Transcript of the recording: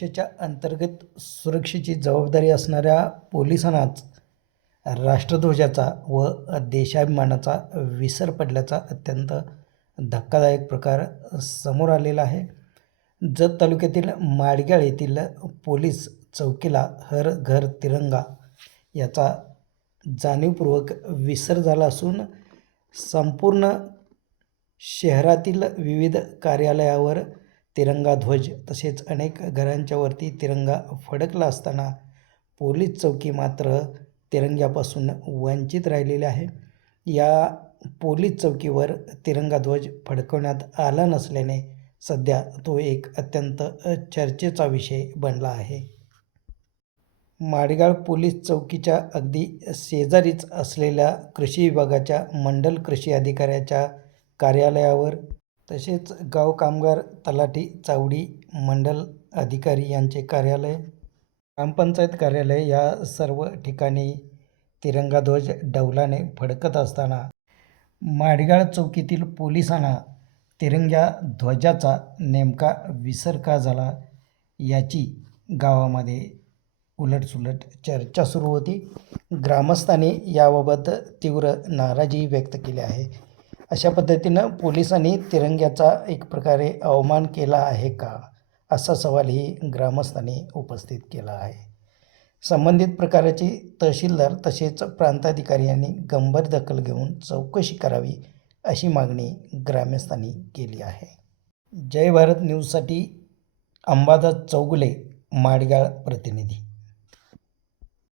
देशाच्या अंतर्गत सुरक्षेची जबाबदारी असणाऱ्या पोलिसांनाच राष्ट्रध्वजाचा व देशाभिमानाचा विसर पडल्याचा अत्यंत धक्कादायक प्रकार समोर आलेला आहे. जत तालुक्यातील माडगाळ येथील पोलीस चौकीला हर घर तिरंगा याचा जाणीवपूर्वक विसर झाला असून संपूर्ण शहरातील विविध कार्यालयावर तिरंगा ध्वज तसेच अनेक घरांच्या वरती तिरंगा फडकला असताना पोलीस चौकी मात्र तिरंग्यापासून वंचित राहिलेली आहे. या पोलीस चौकीवर तिरंगा ध्वज फडकवण्यात आला नसल्याने सध्या तो एक अत्यंत चर्चेचा विषय बनला आहे. माडगाळ पोलीस चौकीच्या अगदी शेजारीच असलेल्या कृषी विभागाच्या मंडल कृषी अधिकाऱ्याच्या कार्यालयावर तसेच गाव कामगार तलाठी चावडी मंडल अधिकारी यांचे कार्यालय, ग्रामपंचायत कार्यालय या सर्व ठिकाणी तिरंगा ध्वज डौलाने फडकत असताना माडगाळ चौकीतील पोलिसांना तिरंग्या ध्वजाचा नेमका विसर का झाला याची गावामध्ये उलटसुलट चर्चा सुरू होती. ग्रामस्थांनी याबाबत तीव्र नाराजी व्यक्त केली आहे. अशा पद्धतीनं पोलिसांनी तिरंग्याचा एक प्रकारे अवमान केला आहे का असा सवालही ग्रामस्थांनी उपस्थित केला आहे. संबंधित प्रकाराची तहसीलदार तसेच प्रांताधिकारी यांनी गंभीर दखल घेऊन चौकशी करावी अशी मागणी ग्रामस्थांनी केली आहे. जय भारत न्यूजसाठी अंबादास चौगुले, माडगाळ प्रतिनिधी.